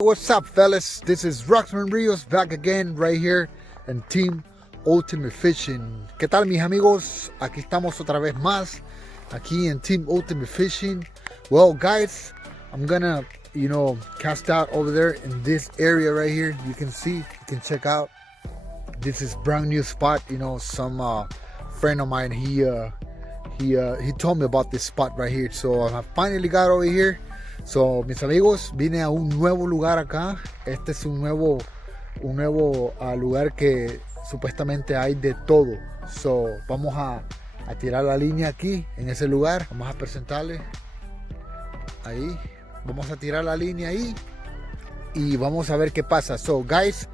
What's up, fellas? This is Roxman Rios back again right here in Team Ultimate Fishing. ¿Qué tal, mis amigos? Aquí estamos otra vez más aquí en Team Ultimate Fishing. Well, guys, I'm gonna cast out over there in this area right here. You can see, you can check out. This is brand new spot. Some friend of mine, he told me about this spot right here. So I finally got over here. So, mis amigos, vine a un nuevo lugar acá. Este es un nuevo lugar que supuestamente hay de todo. So, vamos a tirar la línea aquí, en ese lugar. Vamos a presentarle. Ahí. Vamos a tirar la línea ahí. Y vamos a ver qué pasa. So, guys,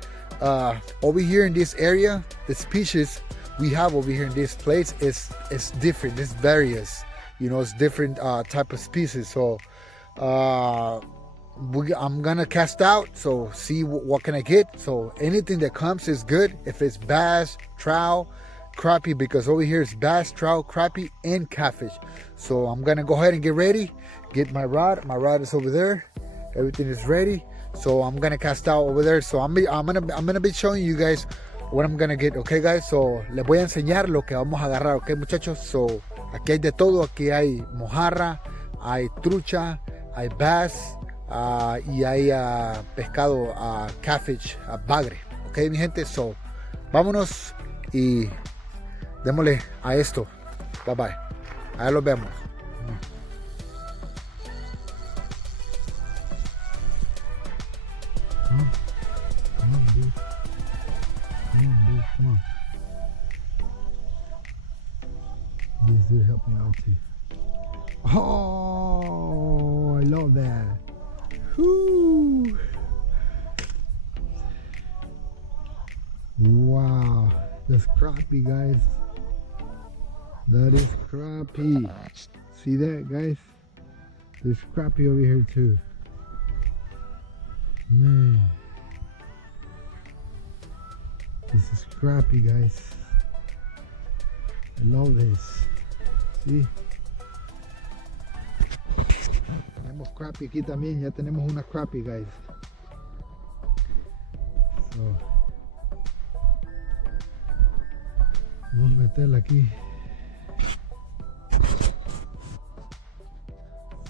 over here in this area, the species we have over here in this place is different. It's various. It's different type of species. So, I'm gonna cast out, so see what can I get. So anything that comes is good. If it's bass, trout, crappie, because over here is bass, trout, crappie, and catfish. So I'm gonna go ahead and get ready, get my rod. My rod is over there. Everything is ready. So I'm gonna cast out over there. So I'm gonna be showing you guys what I'm gonna get. Okay, guys. So les voy a enseñar lo que vamos a agarrar. Okay, muchachos. So aquí hay de todo. Aquí hay mojarra, hay trucha, hay bass, y hay pescado, catfish, bagre. Ok, mi gente, so vámonos y démosle a esto. Bye bye. Ahí los vemos. Come on, dude. Come on. This dude helped me out too. Oh, I love that. Whoo. Wow, that's crappie, guys. That is crappie. See that, guys? There's crappie over here too. Man, this is crappie, guys. I love this. See? Tenemos crappie aquí también, ya tenemos una crappie, guys. So, vamos a meterla aquí.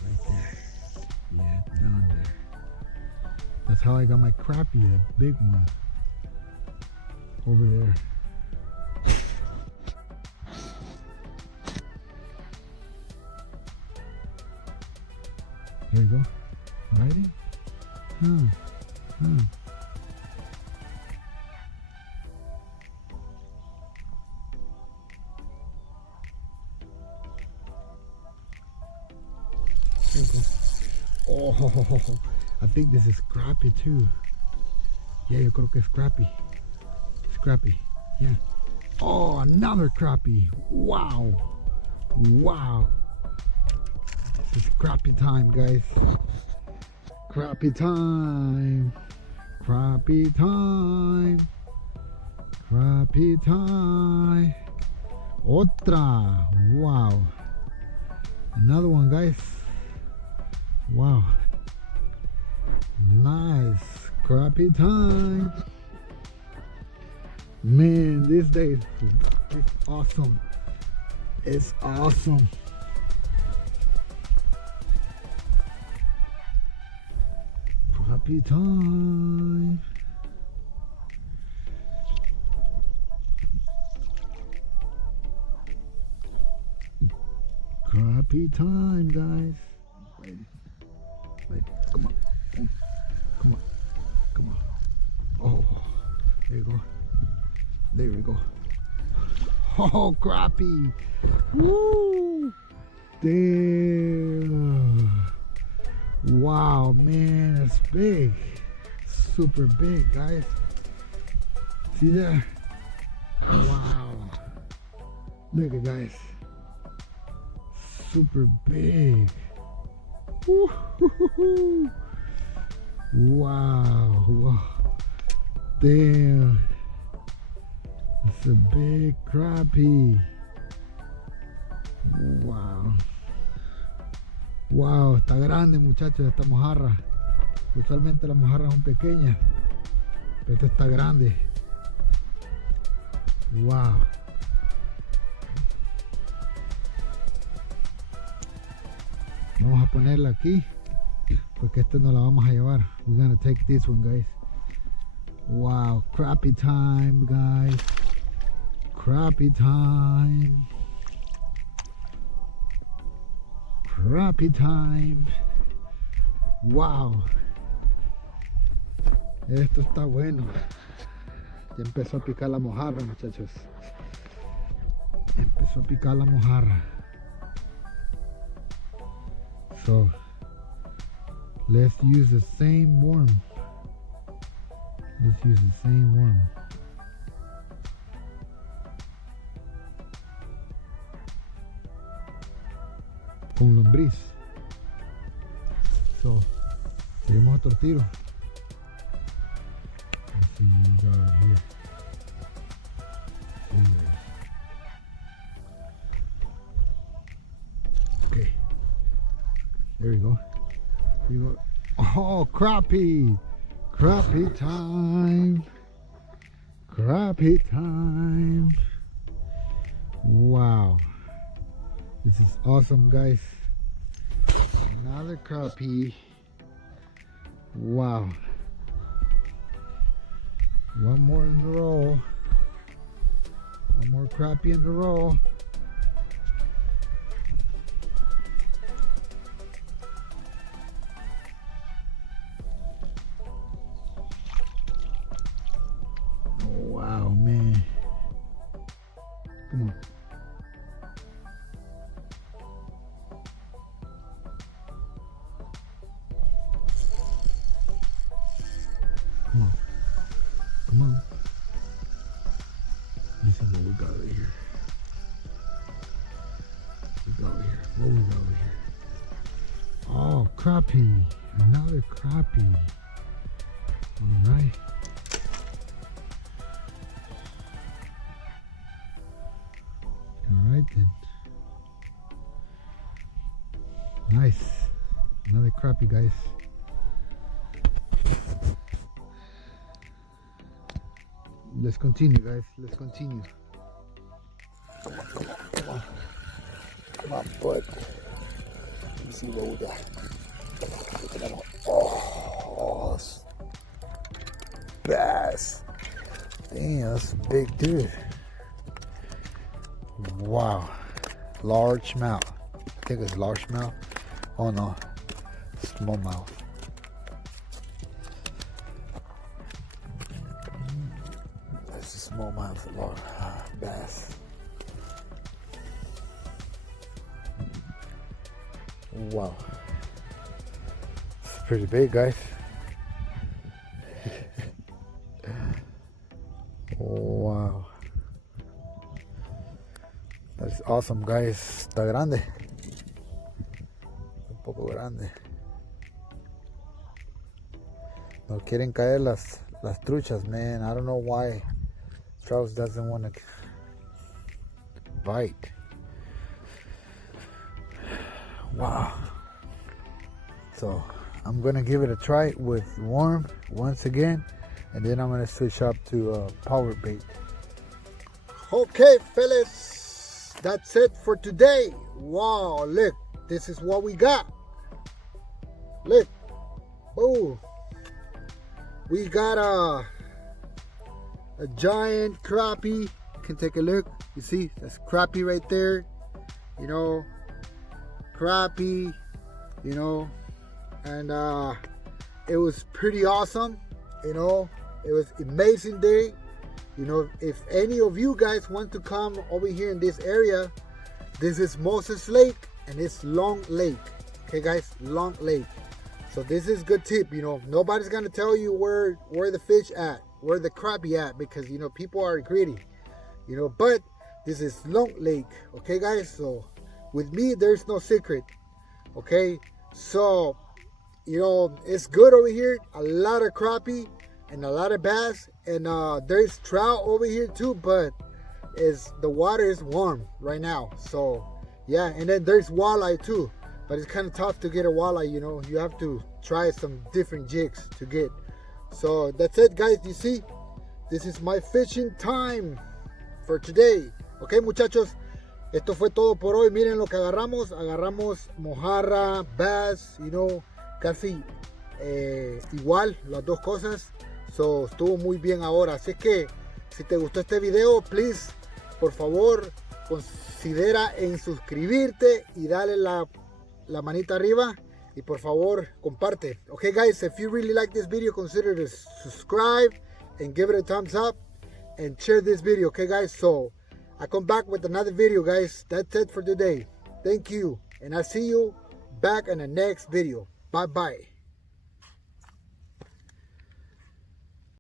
Right there. Yeah, down there. That's how I got my crappie, a big one. Over there. There you go. Ready? There you go. Oh, I think this is crappie too. Yeah, yo creo que es crappie. It's crappie. Yeah. Oh, another crappie. Wow. Wow. It's crappie time, guys. Crappie time. Crappie time. Crappie time. Otra. Wow. Another one, guys. Wow. Nice. Crappie time. Man, this day is awesome. It's awesome. Crappie time. Crappie time, guys. Wait. Come on. Come on. Oh, there you go. There we go. Oh, crappie. Woo. Damn. Wow, man, that's big. Super big, guys. See that? Wow. Look at, guys. Super big. Woo-hoo-hoo-hoo. Wow. Damn. It's a big crappie. Wow. Wow, está grande, muchachos, esta mojarra. Usualmente las mojarras son pequeñas, pero esta está grande. Wow. Vamos a ponerla aquí porque esta no la vamos a llevar. We're gonna take this one, guys. Wow, crappie time, guys. Crappie time. Crappie time. Wow. Esto está bueno. Ya empezó a picar la mojarra, muchachos. Empezó a picar la mojarra. So, let's use the same worm. Let's use the same worm. Con lombriz. So, seguimos otro tiro. Let's see what we got right here. Okay. There we go. Here we go. Oh, crappie! Crappie time! Crappie time! Wow. This is awesome, guys. Another crappie. Wow. One more in the row. One more crappie in the row. Oh, wow, man. Come on. Come on. Come on. Let's see what we got over here. What we got over here? Oh, crappie. Another crappie. Alright. Alright then. Nice. Another crappie, guys. Let's continue, guys. Let's continue. Come on. Come on, bud. Let's see what we got. Look at that one. Oh, bass. Damn, that's a big dude. Wow. Largemouth. I think it's largemouth. Oh no. Smallmouth. Smallmouth large bass. Wow, it's pretty big, guys. Wow, that's awesome, guys. Está grande, un poco grande. No quieren caer las truchas, man. I don't know why. Strauss doesn't want to bite. Wow. So I'm gonna give it a try with worm once again, and then I'm gonna switch up to power bait. Okay, fellas, that's it for today. Wow, look, this is what we got. Look, oh, we got a giant crappie. You can take a look. You see, that's crappie right there. You know, crappie. You know, and it was pretty awesome. You know, it was amazing day. You know, if any of you guys want to come over here in this area, this is Moses Lake and it's Long Lake. Okay, guys, Long Lake. So this is good tip. You know, nobody's gonna tell you where the fish at, where the crappie at, because you know people are greedy. You know, but this is Long Lake. Okay, guys. So with me, there's no secret. Okay, so you know it's good over here. A lot of crappie and a lot of bass, and there's trout over here too. But the water is warm right now. So yeah, and then there's walleye too. but it's kind of tough to get a walleye, you know. You have to try some different jigs to get. So that's it, guys. You see, this is my fishing time for today. Ok, muchachos, esto fue todo por hoy. Miren lo que agarramos. Agarramos mojarra, bass, you know, casi igual las dos cosas. So, estuvo muy bien ahora. Así que si te gustó este video, please, por favor, considera en suscribirte y dale la manita arriba. Y por favor, comparte. Okay, guys, if you really like this video, consider to subscribe and give it a thumbs up and share this video. Okay, guys, so I come back with another video, guys. That's it for today. Thank you, and I'll see you back in the next video. Bye bye.